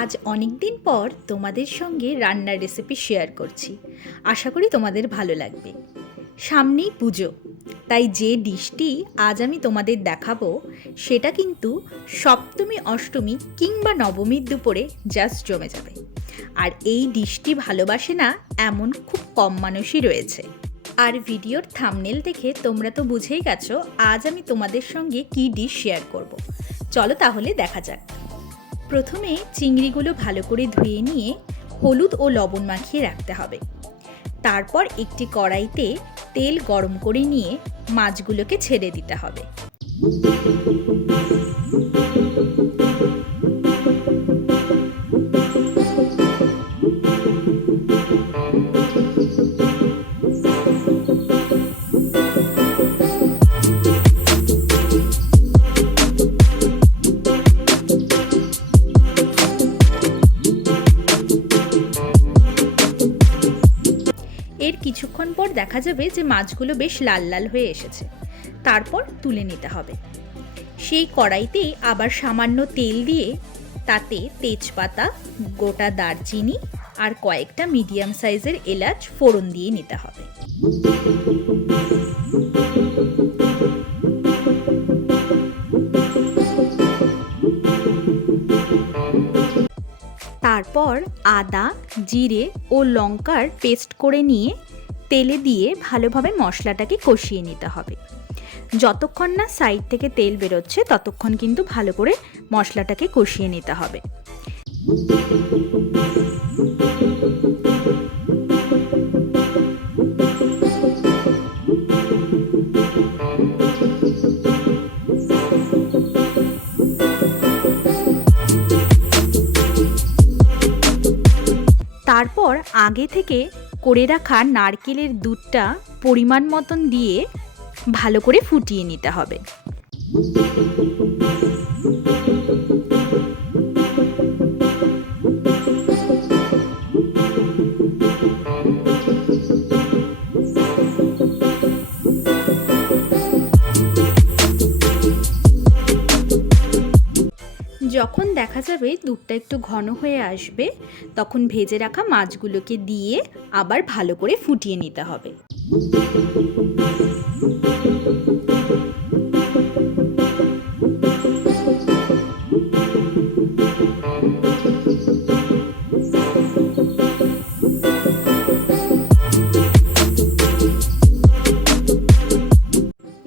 আজ অনেক দিন পর তোমাদের সঙ্গে রান্নার রেসিপি শেয়ার করছি। আশা করি তোমাদের ভালো লাগবে। সামনেই পুজো, তাই যে ডিশটি আজ আমি তোমাদের দেখাবো সেটা কিন্তু সপ্তমী, অষ্টমী কিংবা নবমীর দুপুরে জাস্ট জমে যাবে। আর এই ডিশটি ভালোবাসে না এমন খুব কম মানুষই রয়েছে। আর ভিডিওর থাম্বনেল দেখে তোমরা তো বুঝেই গেছো আজ আমি তোমাদের সঙ্গে কী ডিশ শেয়ার করব। চলো তাহলে দেখা যাক। প্রথমে চিংড়িগুলো ভালো করে ধুয়ে নিয়ে হলুদ ও লবণ মাখিয়ে রাখতে হবে। তারপর একটি কড়াইতে তেল গরম করে নিয়ে মাছগুলোকে ছেড়ে দিতে হবে। এর কিছুক্ষণ পর দেখা যাবে যে মাছগুলো বেশ লাল লাল হয়ে এসেছে। তারপর তুলে নিতে হবে। সেই কড়াইতেই আবার সামান্য তেল দিয়ে তাতে তেজপাতা, গোটা দারচিনি আর কয়েকটা মিডিয়াম সাইজের এলাচ ফোড়ন দিয়ে নিতে হবে। তারপর আদা, জিরে ও লঙ্কার পেস্ট করে নিয়ে তেলে দিয়ে ভালোভাবে মশলাটাকে কষিয়ে নিতে হবে। যতক্ষণ না সাইড থেকে তেল বেরোচ্ছে ততক্ষণ কিন্তু ভালো করে মশলাটাকে কষিয়ে নিতে হবে। তারপর আগে থেকে করে রাখা নারকেলের দুধটা পরিমাণ মতন দিয়ে ভালো করে ফুটিয়ে নিতে হবে। যখন দেখা যাবে দুধটা একটু ঘন হয়ে আসবে তখন ভেজে রাখা মাছগুলোকে দিয়ে আবার ভালো করে ফুটিয়ে নিতে হবে।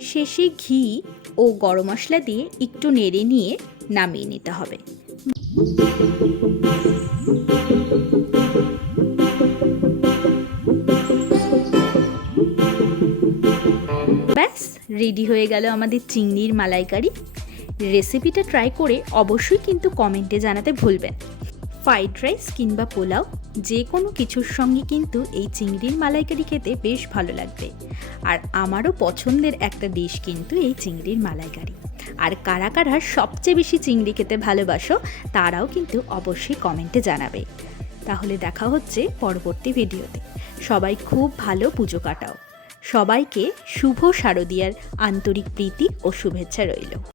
শেষে ঘি ও গরম মশলা দিয়ে একটু নেড়ে নিয়ে নামিয়ে নিতে হবে। ব্যাস রেডি হয়ে গেল আমাদের চিংড়ির মালাইকারি। রেসিপিটা ট্রাই করে অবশ্যই কিন্তু কমেন্টে জানাতে ভুলবেন। ফ্রাইড রাইস কিংবা পোলাও যে কোনো কিছুর সঙ্গে কিন্তু এই চিংড়ির মালাইকারি খেতে বেশ ভালো লাগবে। আর আমারও পছন্দের একটা ডিশ কিন্তু এই চিংড়ির মালাইকারি। আর কারা কারা সবচেয়ে বেশি চিংড়ি খেতে ভালোবাসো তারাও কিন্তু অবশ্যই কমেন্টে জানাবে। তাহলে দেখা হচ্ছে পরবর্তী ভিডিওতে। সবাই খুব ভালো পুজো কাটাও। সবাইকে শুভ শারদীয়ার আন্তরিক প্রীতি ও শুভেচ্ছা রইল।